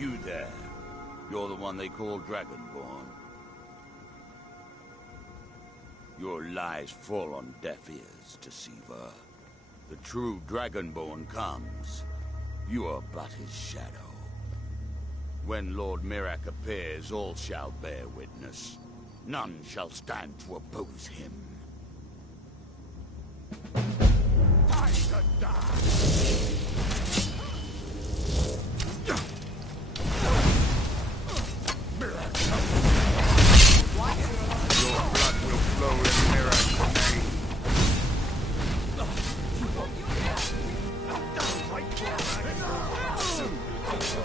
You there. You're the one they call Dragonborn. Your lies fall on deaf ears, Deceiver. The true Dragonborn comes. You are but his shadow. When Lord Mirac appears, all shall bear witness. None shall stand to oppose him. Time to die! Your blood will flow in Mirac's name. You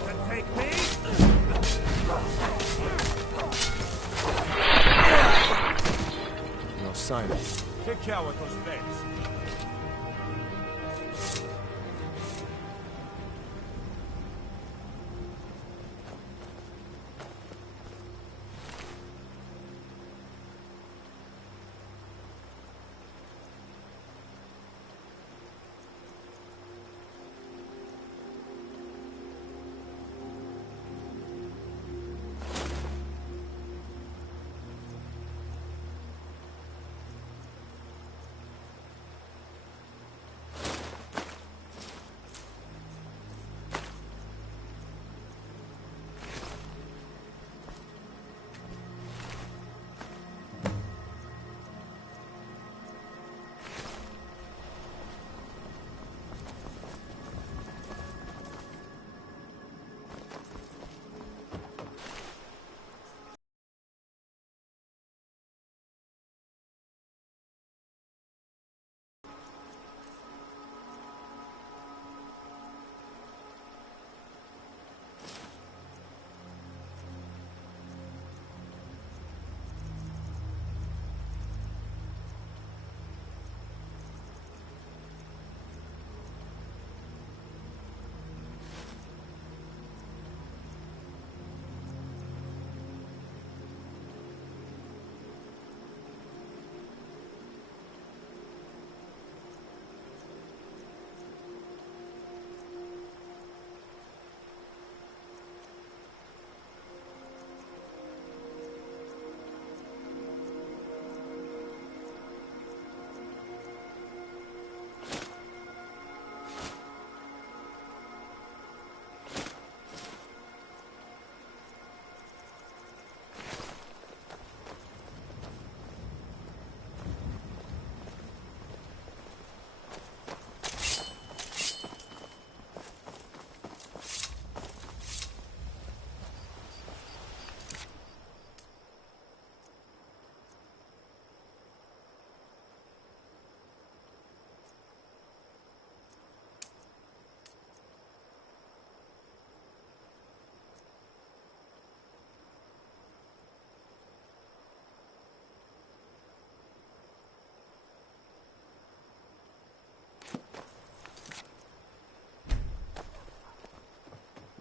can take me? No sign of it. Take care with those things.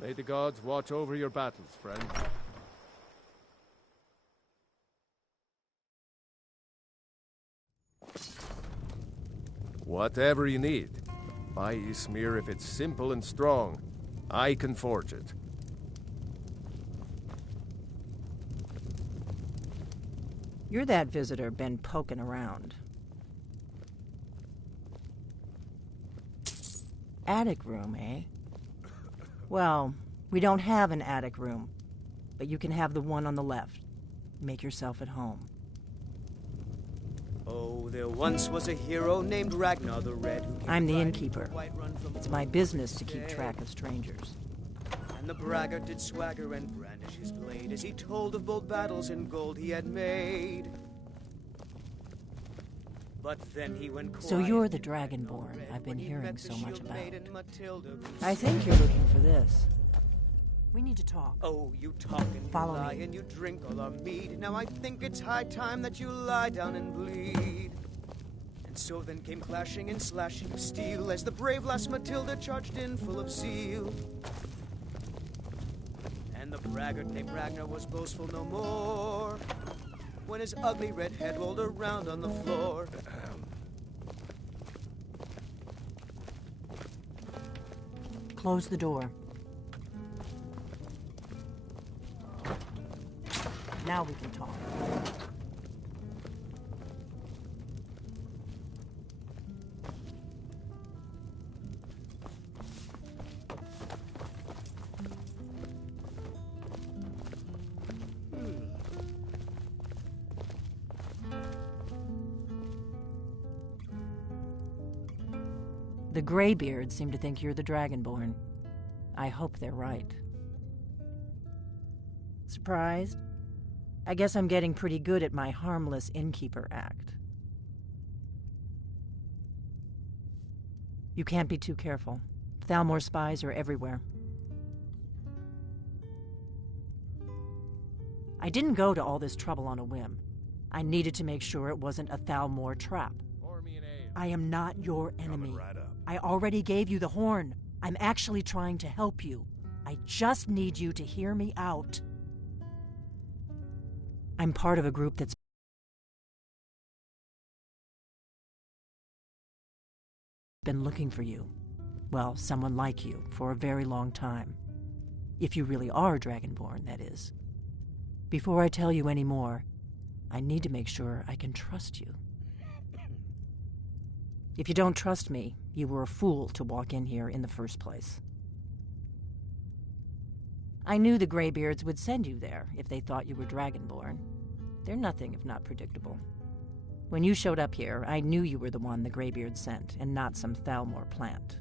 May the gods watch over your battles, friend. Whatever you need. Buy Ysmir if it's simple and strong. I can forge it. You're that visitor been poking around. Attic room, eh? Well, we don't have an attic room, but you can have the one on the left. Make yourself at home. Oh, there once was a hero named Ragnar the Red. I'm the innkeeper. It's my business to keep track of strangers. And the braggart did swagger and brandish his blade as he told of bold battles in gold he had made. But then he went quiet. So you're the Dragonborn I've been hearing so much about. I think you're looking for this. We need to talk. Oh, you talk and Follow you lie me. and you drink all our mead. Now I think it's high time that you lie down and bleed. And so then came clashing and slashing of steel as the brave lass Matilda charged in full of zeal. And the braggart named Ragnar was boastful no more when his ugly red head rolled around on the floor. Close the door. Now we can talk. The Greybeards seem to think you're the Dragonborn. I hope they're right. Surprised? I guess I'm getting pretty good at my harmless innkeeper act. You can't be too careful. Thalmor spies are everywhere. I didn't go to all this trouble on a whim. I needed to make sure it wasn't a Thalmor trap. I am not your enemy. Right up. I already gave you the horn. I'm actually trying to help you. I just need you to hear me out. I'm part of a group that's been looking for you. Well, someone like you, for a very long time. If you really are Dragonborn, that is. Before I tell you any more, I need to make sure I can trust you. If you don't trust me, you were a fool to walk in here in the first place. I knew the Greybeards would send you there if they thought you were Dragonborn. They're nothing if not predictable. When you showed up here, I knew you were the one the Greybeards sent, and not some Thalmor plant.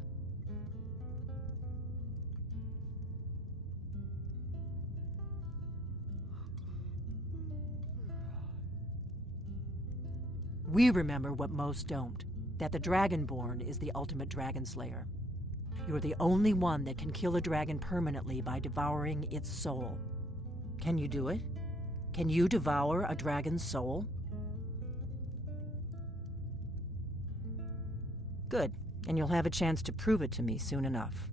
We remember what most don't. That the Dragonborn is the ultimate dragon slayer. You're the only one that can kill a dragon permanently by devouring its soul. Can you do it? Can you devour a dragon's soul? Good, and you'll have a chance to prove it to me soon enough.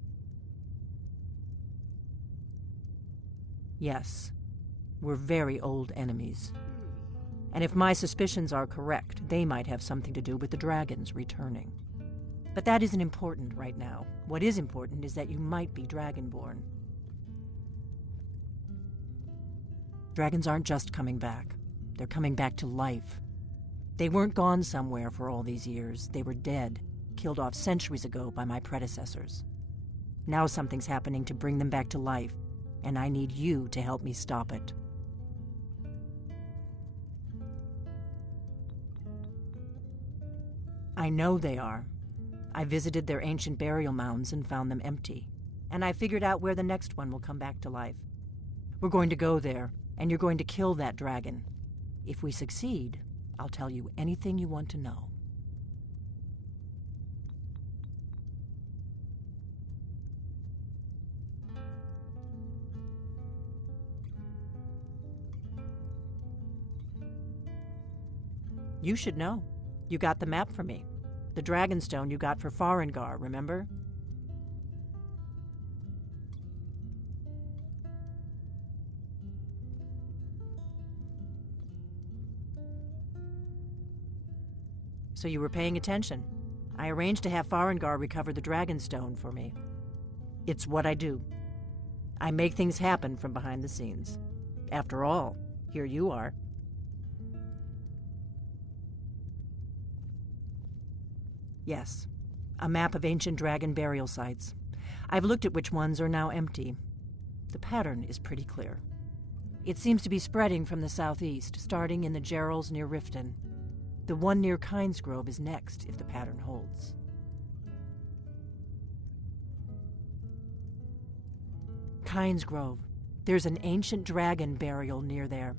Yes, we're very old enemies. And if my suspicions are correct, they might have something to do with the dragons returning. But that isn't important right now. What is important is that you might be Dragonborn. Dragons aren't just coming back. They're coming back to life. They weren't gone somewhere for all these years. They were dead, killed off centuries ago by my predecessors. Now something's happening to bring them back to life, and I need you to help me stop it. I know they are. I visited their ancient burial mounds and found them empty. And I figured out where the next one will come back to life. We're going to go there, and you're going to kill that dragon. If we succeed, I'll tell you anything you want to know. You should know. You got the map for me. The Dragonstone you got for Farengar, remember? So you were paying attention. I arranged to have Farengar recover the Dragonstone for me. It's what I do. I make things happen from behind the scenes. After all, here you are. Yes, a map of ancient dragon burial sites. I've looked at which ones are now empty. The pattern is pretty clear. It seems to be spreading from the southeast, starting in the Gerals near Riften. The one near Kynesgrove is next, if the pattern holds. Kynesgrove. There's an ancient dragon burial near there.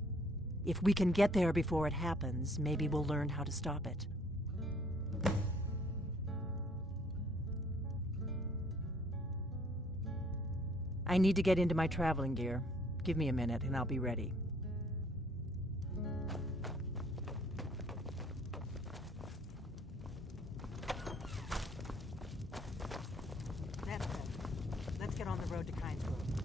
If we can get there before it happens, maybe we'll learn how to stop it. I need to get into my traveling gear. Give me a minute and I'll be ready. That's better. Let's get on the road to Kynesgrove.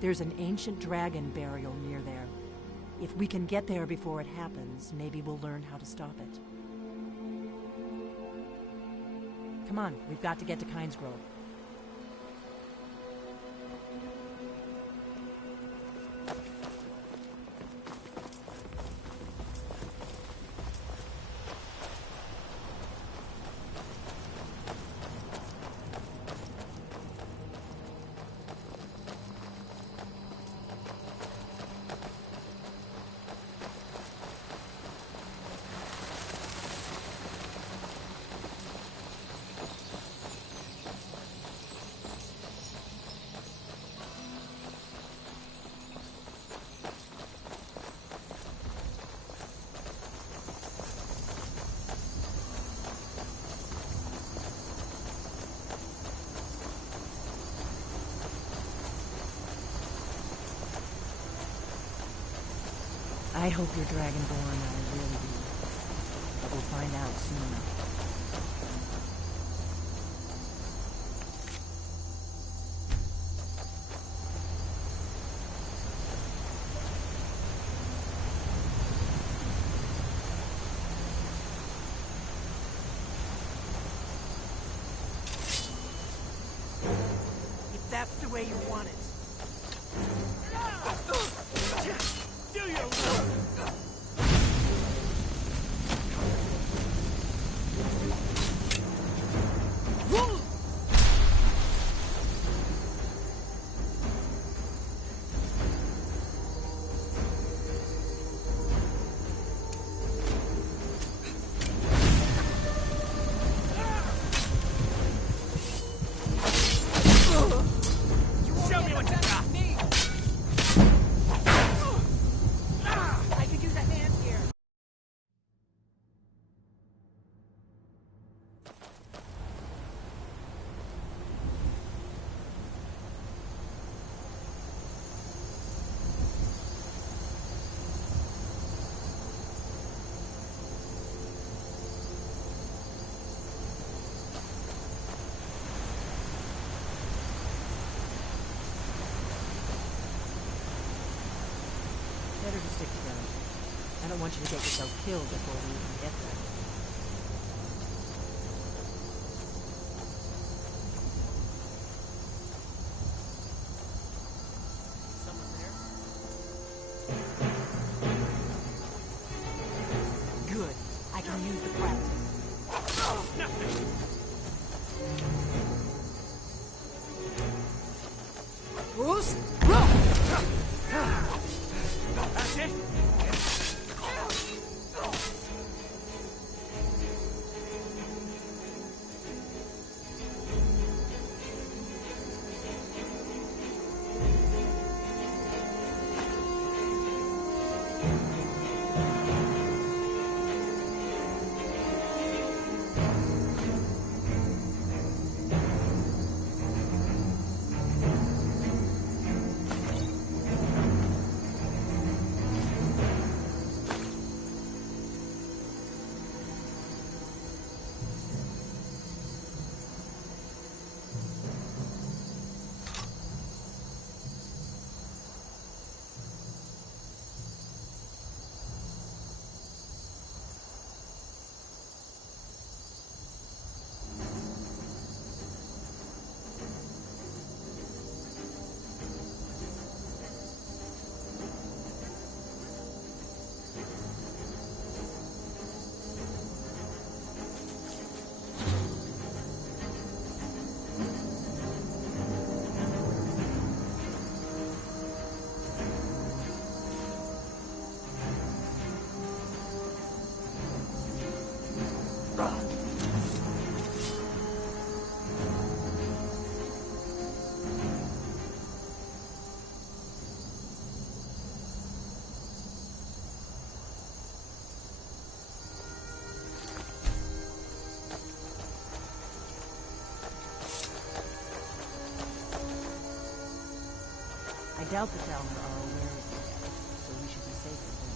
There's an ancient dragon burial near there. If we can get there before it happens, maybe we'll learn how to stop it. Come on, we've got to get to Kynes Grove. I hope you're Dragonborn, I really do. But we'll find out soon enough. If that's the way you want it. Do your work! Show me what you got! I could use a hand here. Better to stick together. I don't want you to get yourself killed before we even get there. Someone there? Good. I can use the practice. That's it? I doubt the Thalmor are aware of it yet, so we should be safe with them.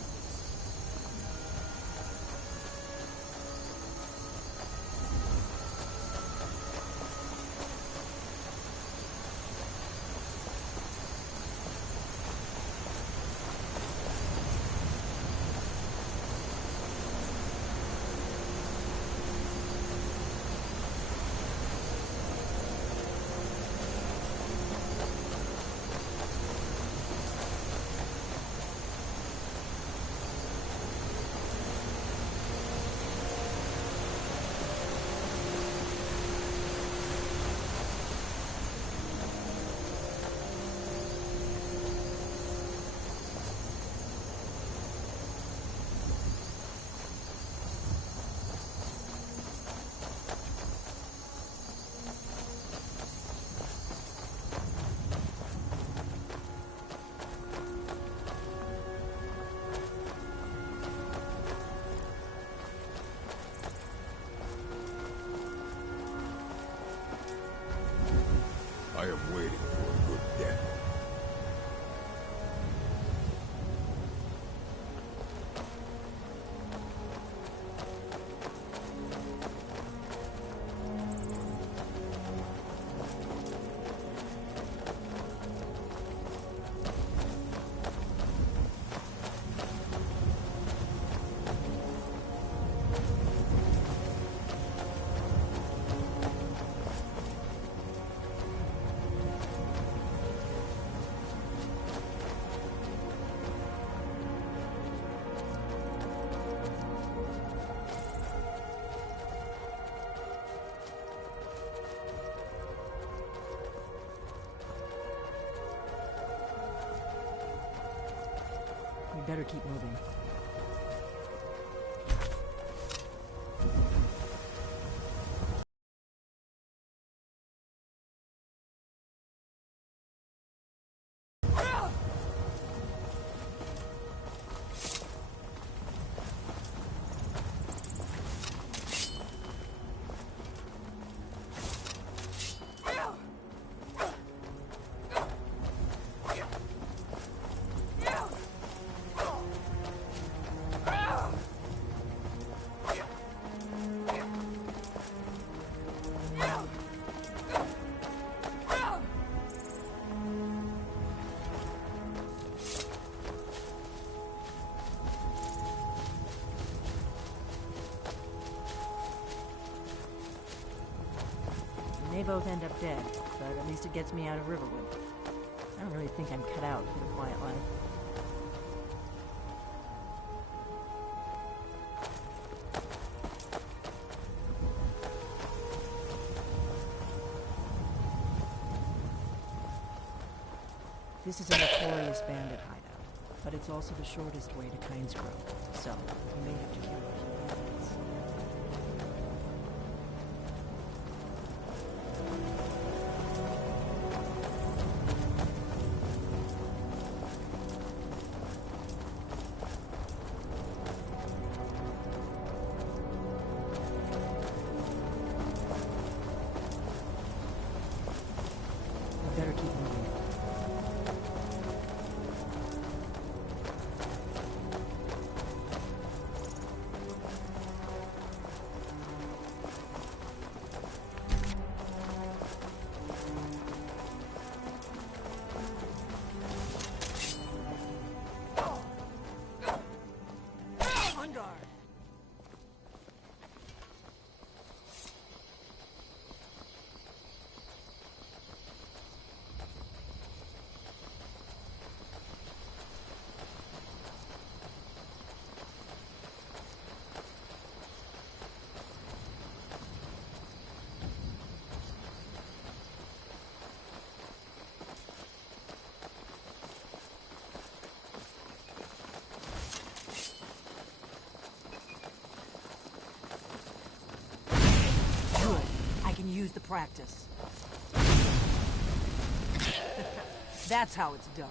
Better keep moving. They both end up dead, but at least it gets me out of Riverwood. I don't really think I'm cut out for the quiet life. This is a notorious bandit hideout, but it's also the shortest way to Kynes Grove, so you may have to kill a few bandits. We better keep moving. Use the practice. That's how it's done.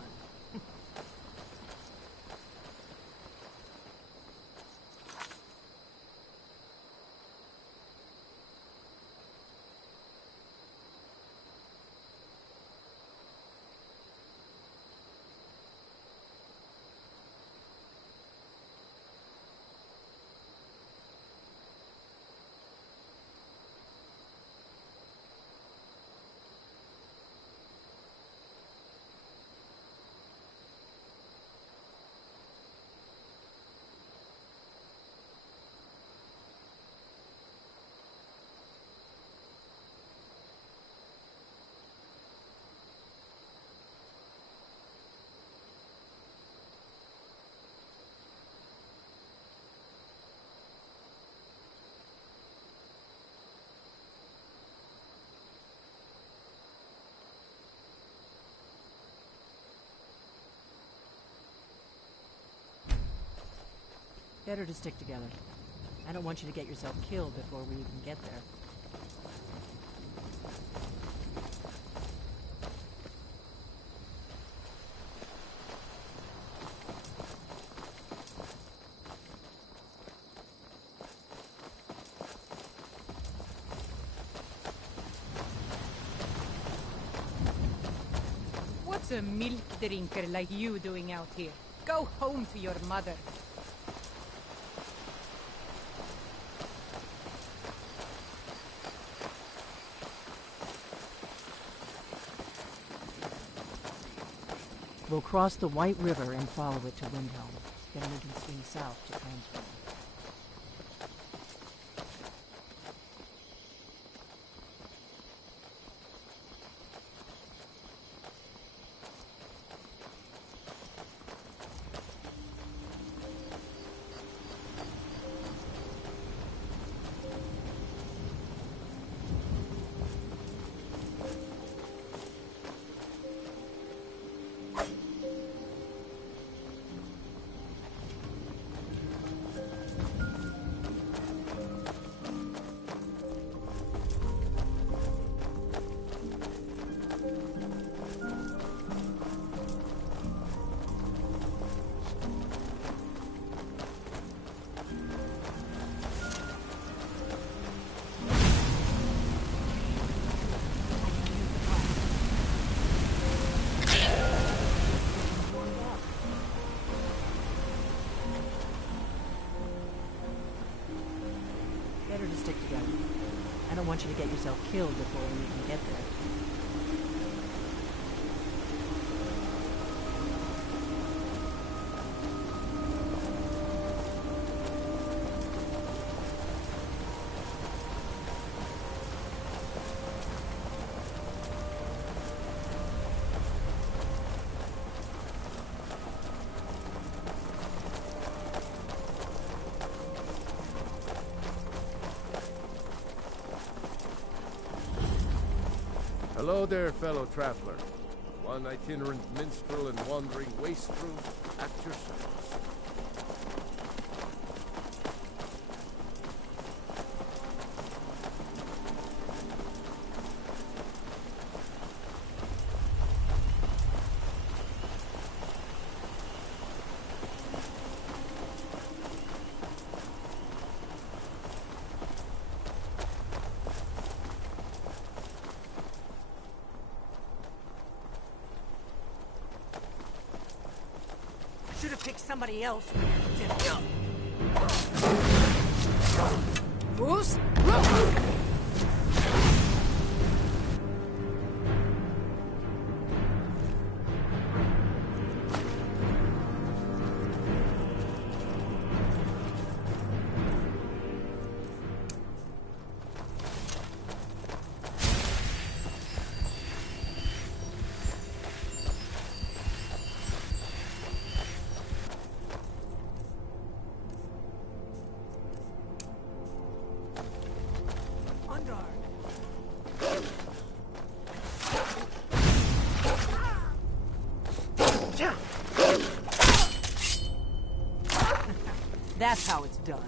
Better to stick together. I don't want you to get yourself killed before we even get there. What's a milk drinker like you doing out here? Go home to your mother. We'll cross the White River and follow it to Windhelm. Then we can swing south to Kynes Grove. together. I don't want you to get yourself killed before we even get there. Hello there, fellow traveler. One itinerant minstrel and wandering wastrel at your service. Should have picked somebody else. Who's? That's how it's done.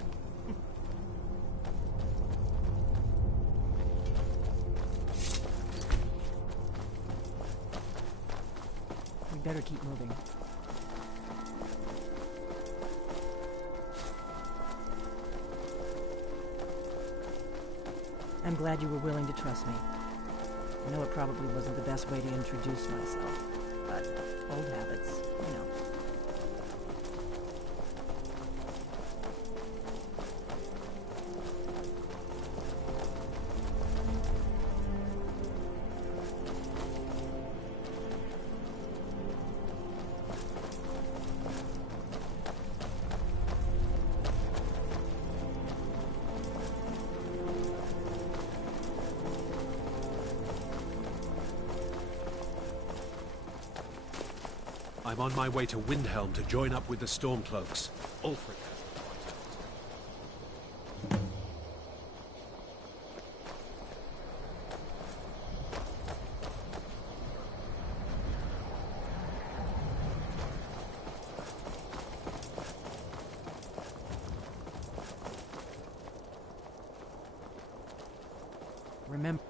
We better keep moving. I'm glad you were willing to trust me. I know it probably wasn't the best way to introduce myself, but old habits, you know. I'm on my way to Windhelm to join up with the Stormcloaks. Ulfric. Remember...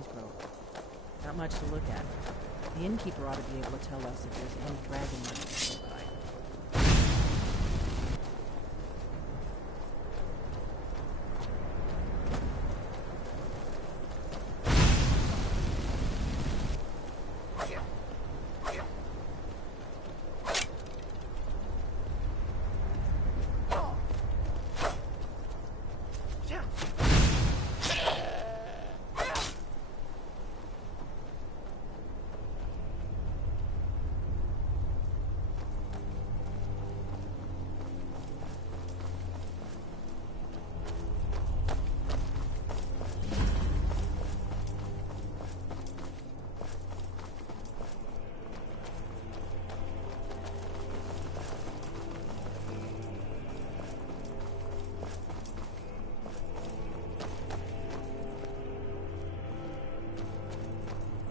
vines grow. Not much to look at. The innkeeper ought to be able to tell us if there's any dragon monsters nearby.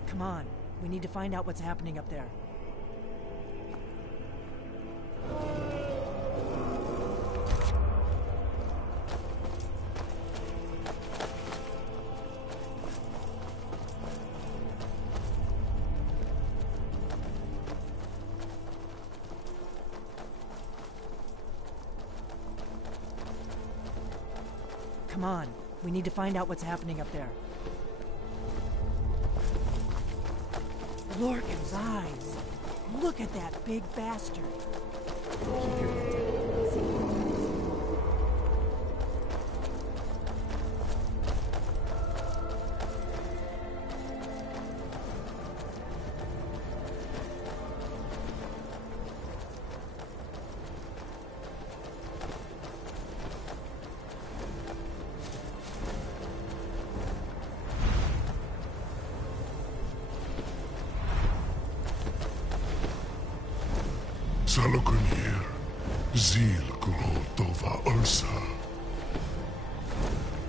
Come on. We need to find out what's happening up there. Come on. We need to find out what's happening up there. Lorcan's eyes. Look at that big bastard. Keep your head down. Let's see what it is. Salokunir, Zil Grotova Ursa.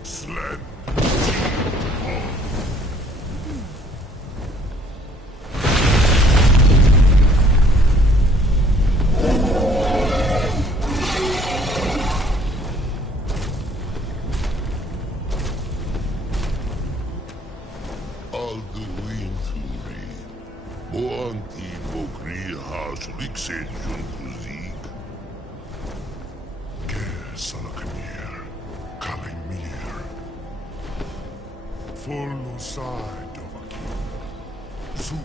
Sled. Alduin Thuri. Boanti Bokri Haus Lixen Junkuzig. Ger Salokunir, Kalimir. Follow side of a king. Zuu,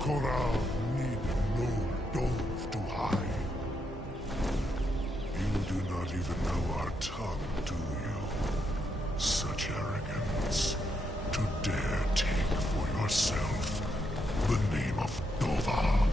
Korav need no dove to hide. You do not even know our tongue, do you? Such arrogance. To dare take for yourself the name of Dova.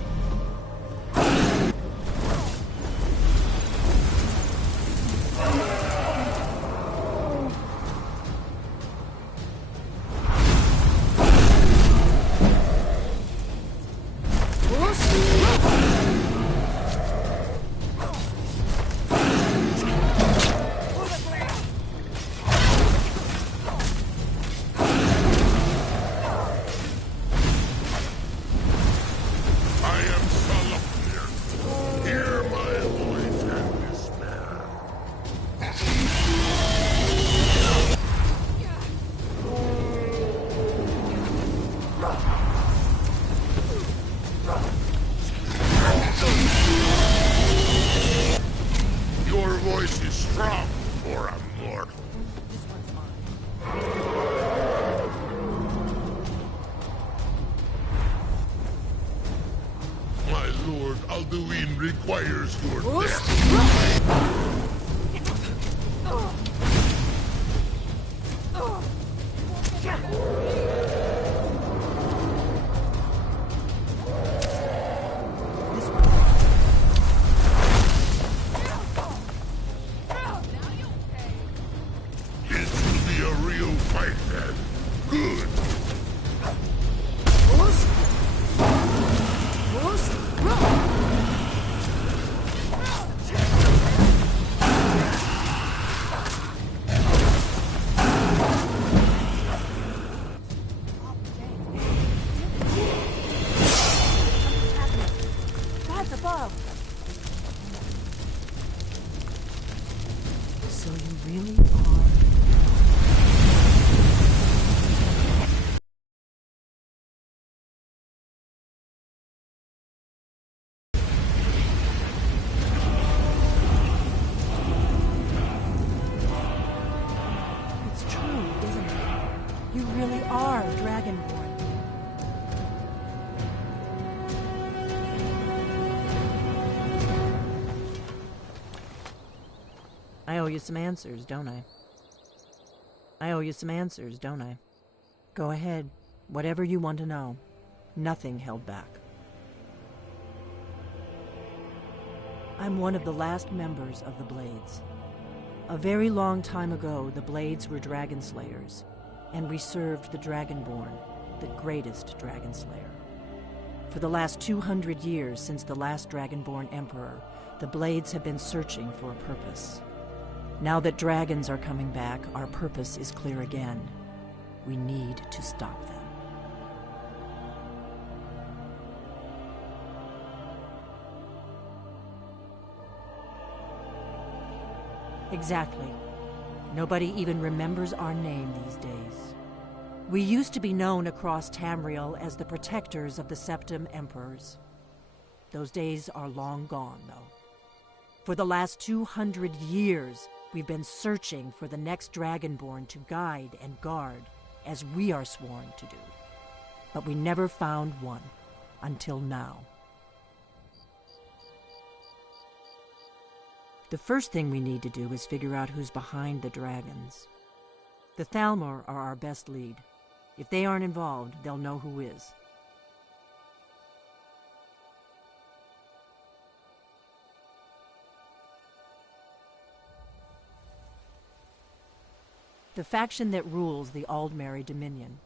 Alduin requires your death. This will be a real fight then. Good. owe you some answers, don't I? I owe you some answers, don't I? Go ahead. Whatever you want to know. Nothing held back. I'm one of the last members of the Blades. A very long time ago, the Blades were dragon slayers, and we served the Dragonborn, the greatest dragon slayer. For the last 200 years since the last Dragonborn Emperor, the Blades have been searching for a purpose. Now that dragons are coming back, our purpose is clear again. We need to stop them. Exactly. Nobody even remembers our name these days. We used to be known across Tamriel as the protectors of the Septim Emperors. Those days are long gone, though. For the last 200 years, we've been searching for the next Dragonborn to guide and guard, as we are sworn to do. But we never found one, until now. The first thing we need to do is figure out who's behind the dragons. The Thalmor are our best lead. If they aren't involved, they'll know who is. The faction that rules the Aldmeri Dominion.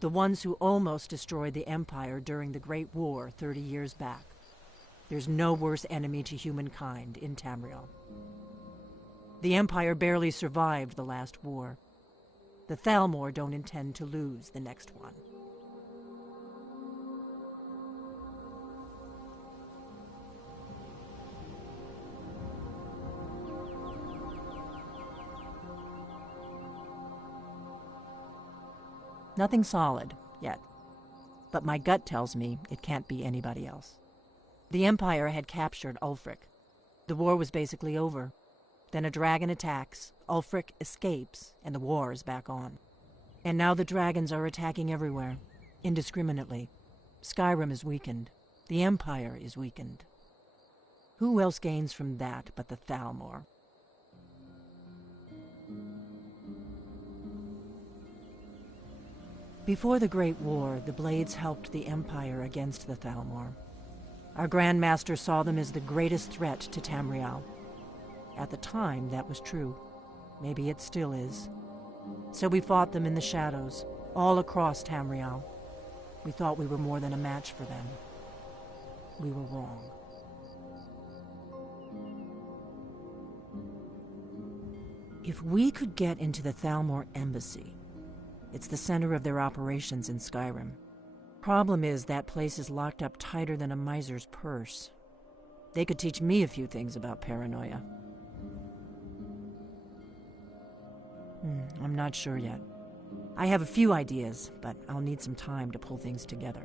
The ones who almost destroyed the Empire during the Great War 30 years back. There's no worse enemy to humankind in Tamriel. The Empire barely survived the last war. The Thalmor don't intend to lose the next one. Nothing solid, yet. But my gut tells me it can't be anybody else. The Empire had captured Ulfric. The war was basically over. Then a dragon attacks, Ulfric escapes, and the war is back on. And now the dragons are attacking everywhere, indiscriminately. Skyrim is weakened. The Empire is weakened. Who else gains from that but the Thalmor? Before the Great War, the Blades helped the Empire against the Thalmor. Our Grand Master saw them as the greatest threat to Tamriel. At the time, that was true. Maybe it still is. So we fought them in the shadows, all across Tamriel. We thought we were more than a match for them. We were wrong. If we could get into the Thalmor embassy, it's the center of their operations in Skyrim. Problem is, that place is locked up tighter than a miser's purse. They could teach me a few things about paranoia. I'm not sure yet. I have a few ideas, but I'll need some time to pull things together.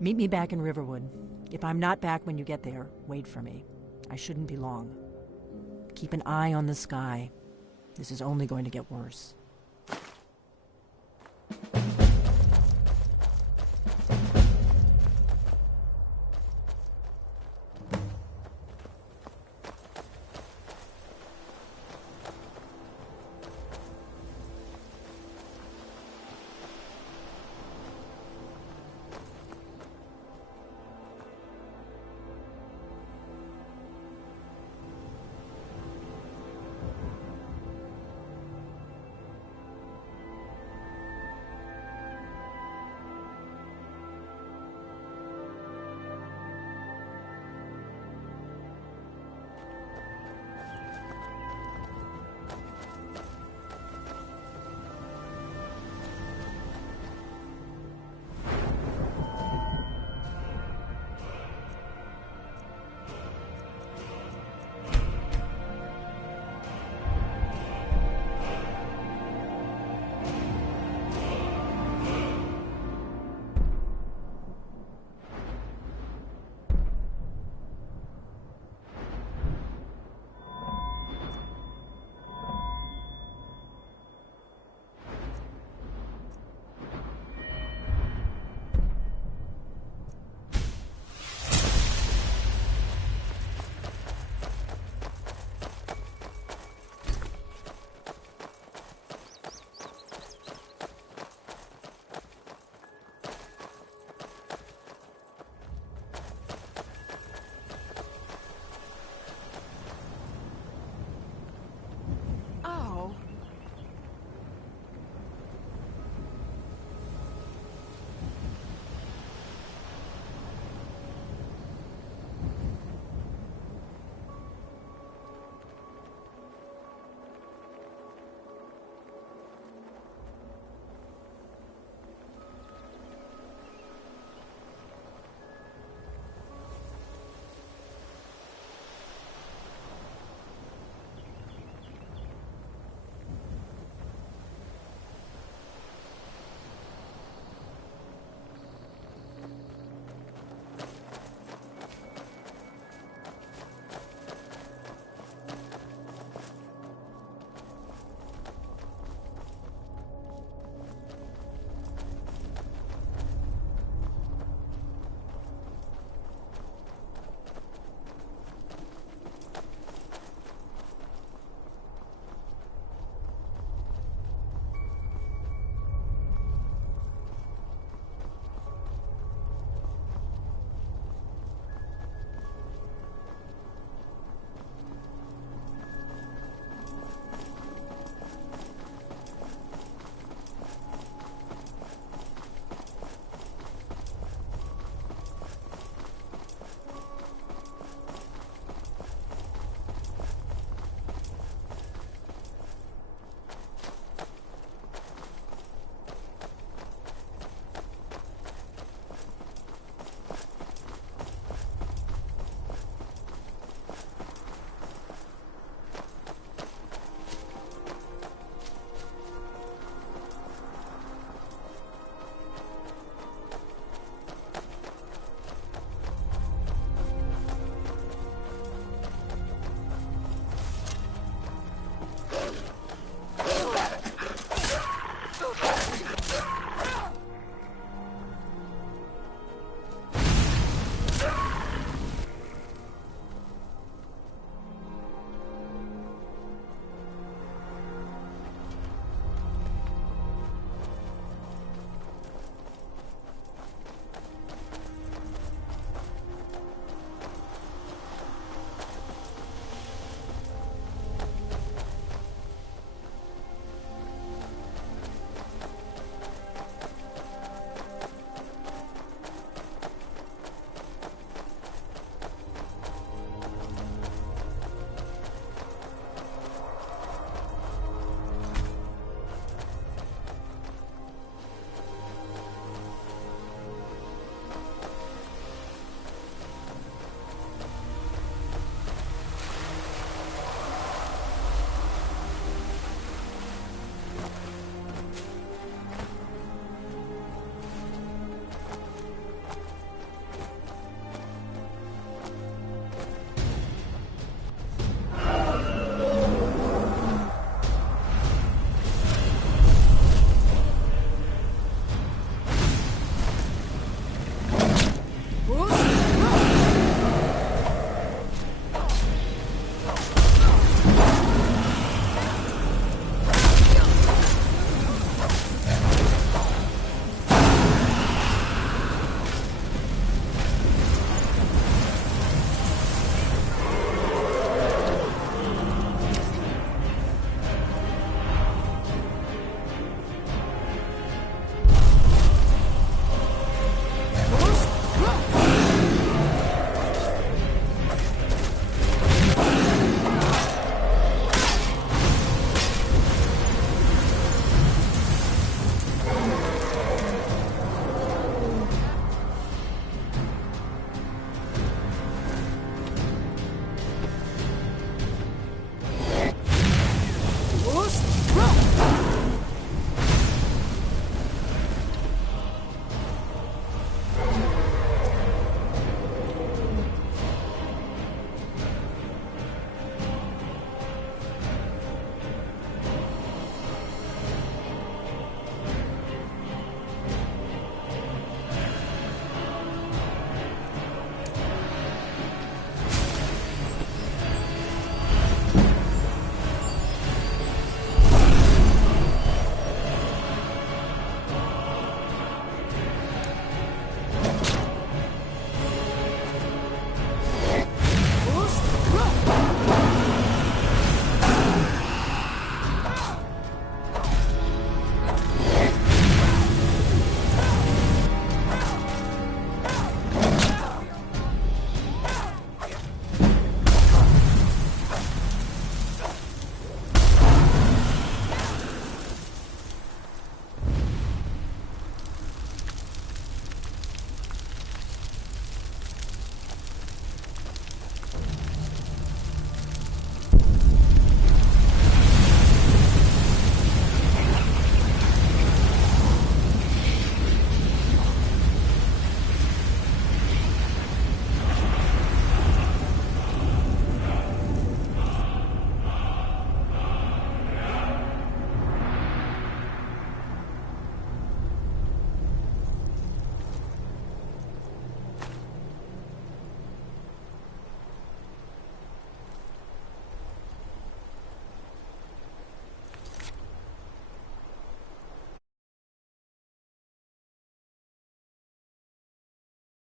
Meet me back in Riverwood. If I'm not back when you get there, wait for me. I shouldn't be long. Keep an eye on the sky. This is only going to get worse.